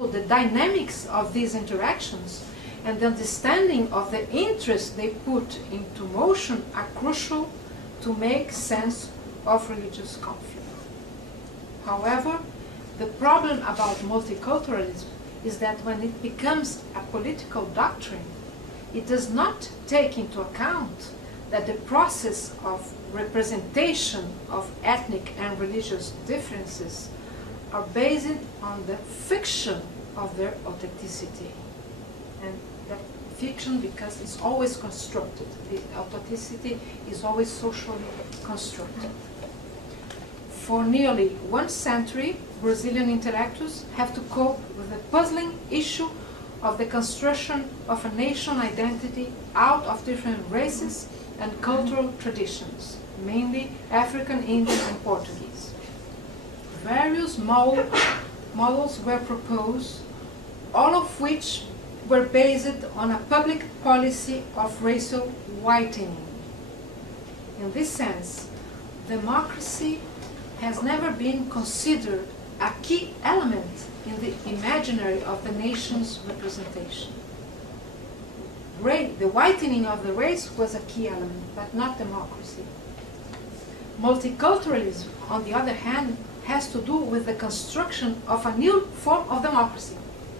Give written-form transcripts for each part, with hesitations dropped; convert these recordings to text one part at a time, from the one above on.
The dynamics of these interactions and the understanding of the interest they put into motion are crucial to make sense of religious conflict. However, the problem about multiculturalism is that when it becomes a political doctrine, it does not take into account that the process of representation of ethnic and religious differences are based on the fiction of their authenticity. And that fiction, because it's always constructed. The authenticity is always socially constructed. For nearly 1 century, Brazilian intellectuals have to cope with the puzzling issue of the construction of a nation identity out of different races and cultural traditions, mainly African, Indian, and Portuguese. Various models were proposed, all of which were based on a public policy of racial whitening. In this sense, democracy has never been considered a key element in the imaginary of the nation's representation. The whitening of the race was a key element, but not democracy. Multiculturalism, on the other hand, has to do with the construction of a new form of democracy.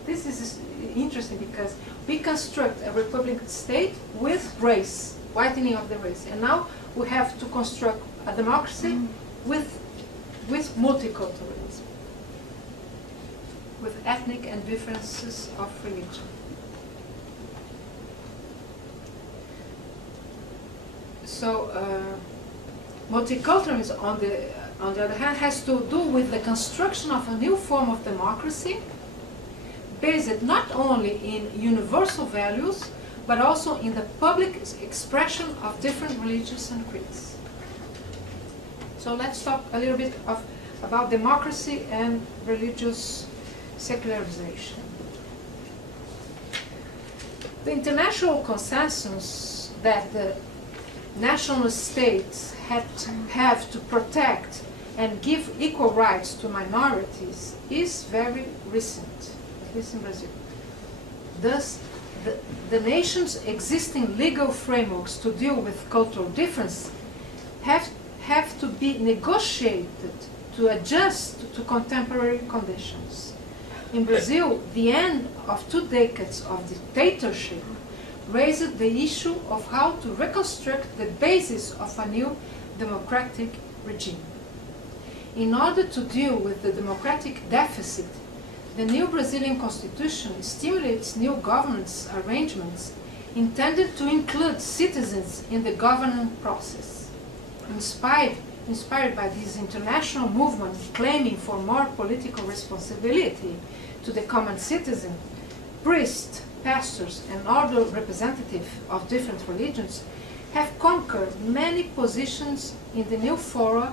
This is interesting because we construct a republican state with race, whitening of the race, and now we have to construct a democracy with multiculturalism, with ethnic and differences of religion. So multiculturalism, on the other hand, has to do with the construction of a new form of democracy based not only in universal values, but also in the public expression of different religions and creeds. So let's talk a little bit about democracy and religious secularization. The international consensus that the national states have to protect and give equal rights to minorities is very recent, at least in Brazil. Thus, the nation's existing legal frameworks to deal with cultural difference have to be negotiated to adjust to contemporary conditions. In Brazil, the end of 2 decades of dictatorship raised the issue of how to reconstruct the basis of a new democratic regime. In order to deal with the democratic deficit, the new Brazilian constitution stimulates new governance arrangements intended to include citizens in the governance process. Inspired by this international movement claiming for more political responsibility to the common citizen, priests, pastors, and other representatives of different religions have conquered many positions in the new fora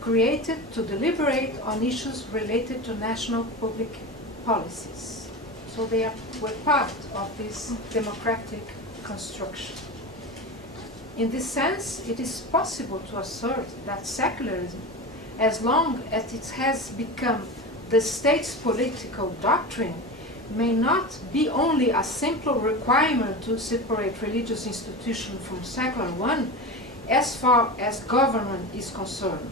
created to deliberate on issues related to national public policies. So they were part of this democratic construction. In this sense, it is possible to assert that secularism, as long as it has become the state's political doctrine, may not be only a simple requirement to separate religious institutions from secular one as far as government is concerned.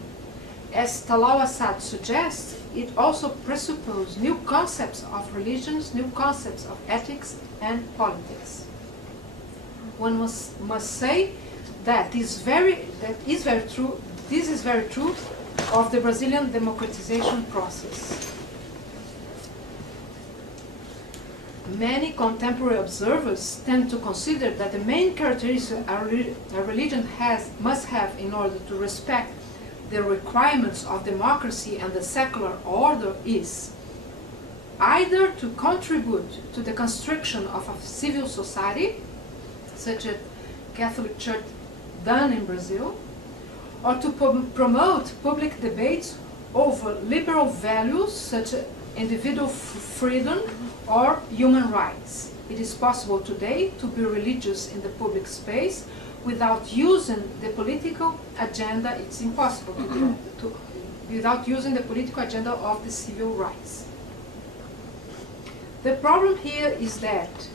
As Talal Assad suggests, it also presupposes new concepts of religions, new concepts of ethics and politics. One must say that this is very true of the Brazilian democratization process. Many contemporary observers tend to consider that the main characteristic a religion must have in order to respect the requirements of democracy and the secular order is either to contribute to the construction of a civil society, such as Catholic Church done in Brazil, or to promote public debates over liberal values such as individual freedom or human rights. It is possible today to be religious in the public space without using the political agenda. It's impossible to do that, without using the political agenda of the civil rights. The problem here is that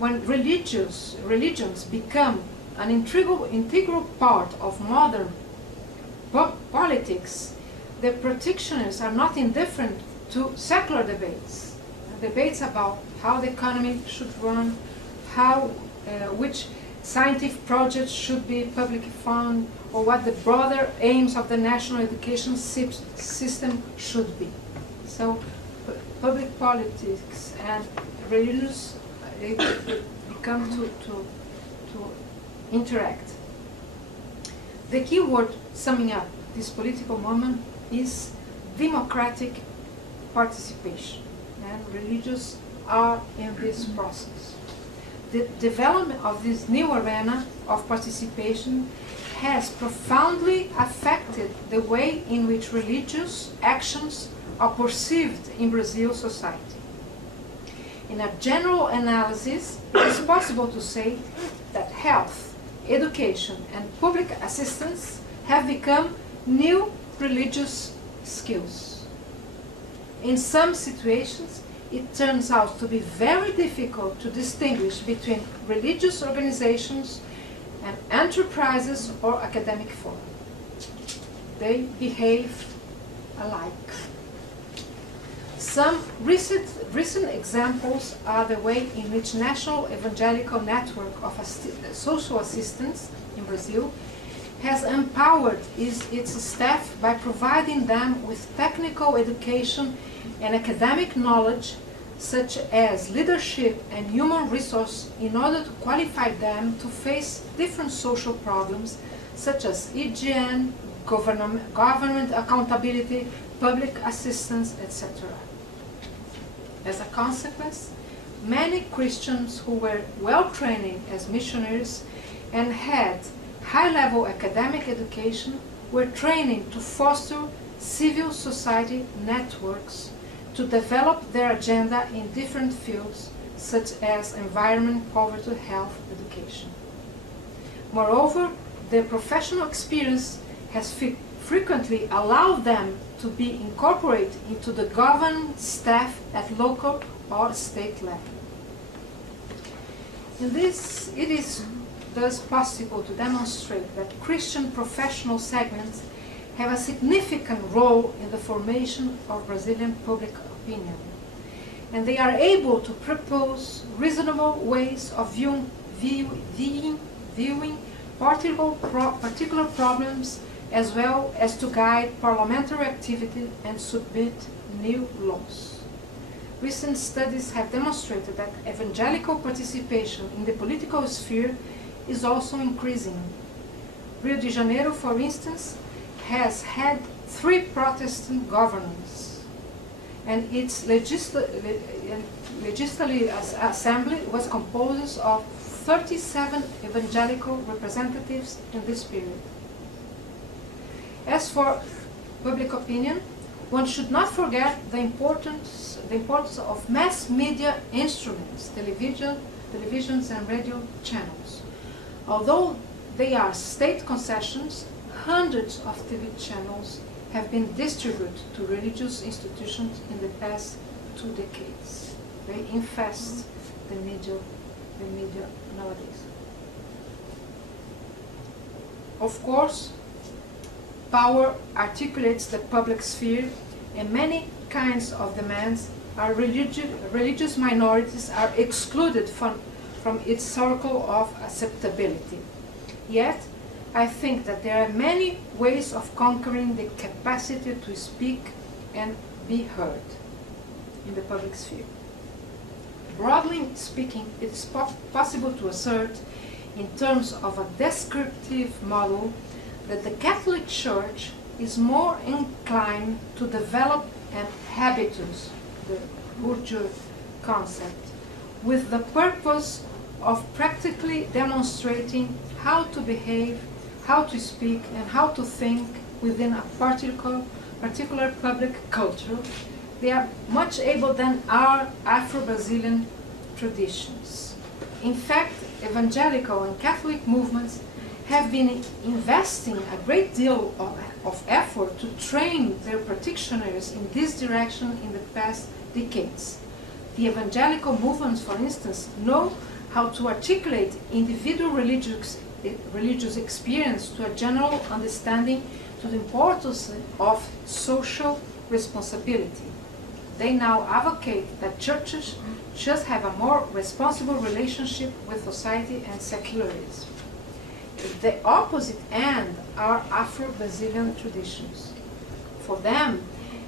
when religions become an integral part of modern politics, the practitioners are not indifferent to secular debates. Debates about how the economy should run, which scientific projects should be publicly funded, or what the broader aims of the national education system should be. So public politics and religions become to interact. The key word summing up this political moment is democratic participation, and religions are in this process. The development of this new arena of participation has profoundly affected the way in which religious actions are perceived in Brazil society. In a general analysis, it is possible to say that health, education, and public assistance have become new religious skills. In some situations, it turns out to be very difficult to distinguish between religious organizations and enterprises or academic forums. They behave alike. Some recent examples are the way in which National Evangelical Network of Social Assistance in Brazil has empowered its staff by providing them with technical education and academic knowledge such as leadership and human resource in order to qualify them to face different social problems such as hygiene, government accountability, public assistance, etc. As a consequence, many Christians who were well trained as missionaries and had high-level academic education were training to foster civil society networks to develop their agenda in different fields such as environment, poverty, health, education. Moreover, their professional experience has frequently allowed them to be incorporated into the government staff at local or state level. In this, it is thus possible to demonstrate that Christian professional segments have a significant role in the formation of Brazilian public opinion, and they are able to propose reasonable ways of viewing particular problems, as well as to guide parliamentary activity and submit new laws. Recent studies have demonstrated that evangelical participation in the political sphere is also increasing. Rio de Janeiro, for instance, has had 3 Protestant governors, and its legislative assembly was composed of 37 evangelical representatives in this period. As for public opinion, one should not forget the importance of mass media instruments, televisions and radio channels. Although they are state concessions, hundreds of TV channels have been distributed to religious institutions in the past 2 decades. They infest the media nowadays. Of course, power articulates the public sphere, and many kinds of demands are religious minorities are excluded from its circle of acceptability. Yet, I think that there are many ways of conquering the capacity to speak and be heard in the public sphere. Broadly speaking, it is possible to assert, in terms of a descriptive model, that the Catholic Church is more inclined to develop an habitus, the Bourdieu concept, with the purpose of practically demonstrating how to behave, how to speak, and how to think within a particular public culture. They are much able than our Afro-Brazilian traditions. In fact, evangelical and Catholic movements have been investing a great deal of effort to train their practitioners in this direction in the past decades. The evangelical movements, for instance, know how to articulate individual religious experience to a general understanding to the importance of social responsibility. They now advocate that churches should have a more responsible relationship with society and secularism. The opposite end are Afro-Brazilian traditions. For them,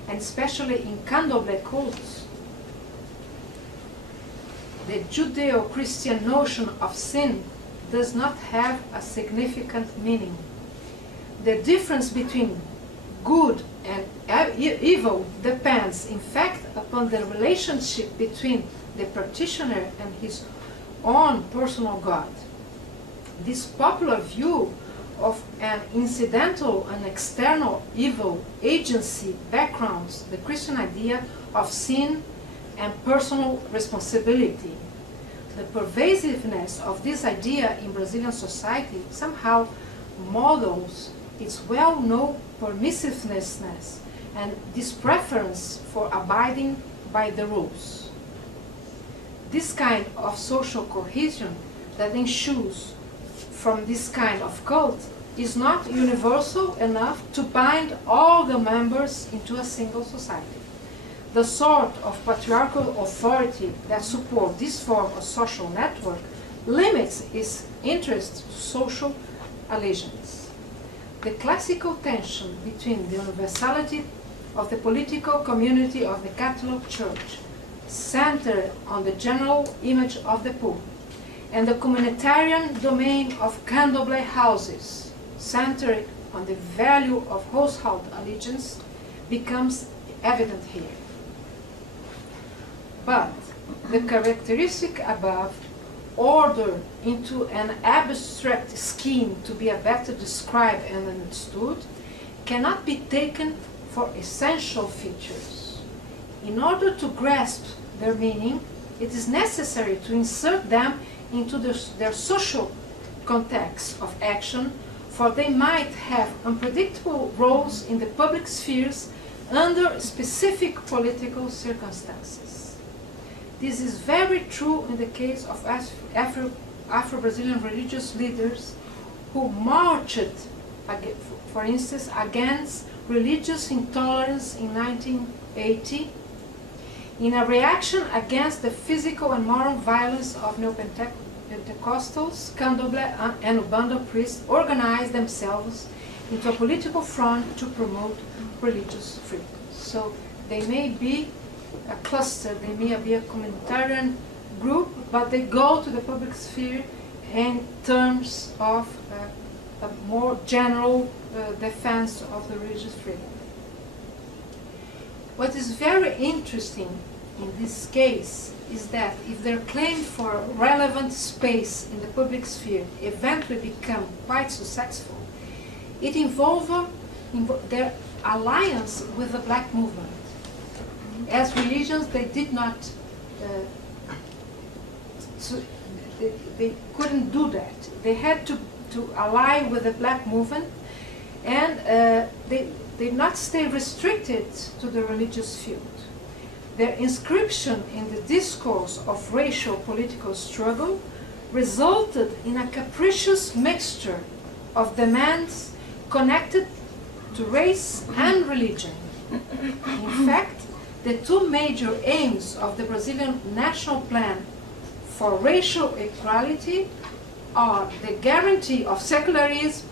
and especially in Candomblé cults, the Judeo-Christian notion of sin does not have a significant meaning. The difference between good and evil depends, in fact, upon the relationship between the practitioner and his own personal God. This popular view of an incidental and external evil agency backgrounds the Christian idea of sin and personal responsibility. The pervasiveness of this idea in Brazilian society somehow models its well-known permissiveness and this preference for abiding by the rules. This kind of social cohesion that ensues from this kind of cult is not universal enough to bind all the members into a single society. The sort of patriarchal authority that supports this form of social network limits its interest to social allegiance. The classical tension between the universality of the political community of the Catholic Church, centered on the general image of the Pope, and the communitarian domain of Candomblé houses, centered on the value of household allegiance, becomes evident here. But the characteristic above, ordered into an abstract scheme to be better described and understood, cannot be taken for essential features. In order to grasp their meaning, it is necessary to insert them into their social context of action, for they might have unpredictable roles in the public spheres under specific political circumstances. This is very true in the case of Afro-Brazilian religious leaders who marched, for instance, against religious intolerance in 1980 in a reaction against the physical and moral violence of Neo-Pentecostals. Candomblé and Ubanda priests organized themselves into a political front to promote religious freedom. So they may be a cluster, they may be a communitarian group, but they go to the public sphere in terms of a more general defense of the religious freedom. What is very interesting in this case is that if their claim for relevant space in the public sphere eventually become quite successful, it involved their alliance with the black movement. As religions, they did not, they couldn't do that. They had to ally with the black movement, and they did not stay restricted to the religious field. Their inscription in the discourse of racial political struggle resulted in a capricious mixture of demands connected to race and religion. In fact, the two major aims of the Brazilian National Plan for Racial Equality are the guarantee of secularism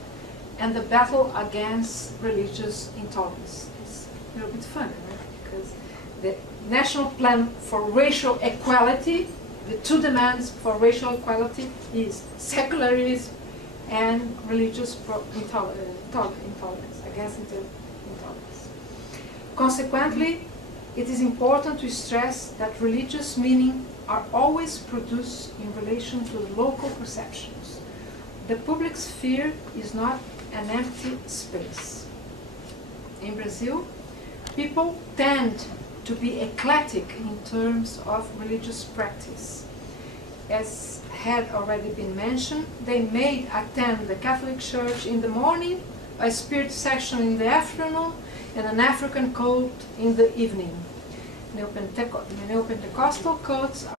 and the battle against religious intolerance. It's a little bit funny, right? Because the National Plan for Racial Equality, the two demands for racial equality is secularism and religious intolerance, against intolerance. Consequently, it is important to stress that religious meaning are always produced in relation to local perceptions. The public sphere is not an empty space. In Brazil, people tend to be eclectic in terms of religious practice. As had already been mentioned, they may attend the Catholic Church in the morning, a spirit section in the afternoon, and an African cult in the evening. Neopentecostal cults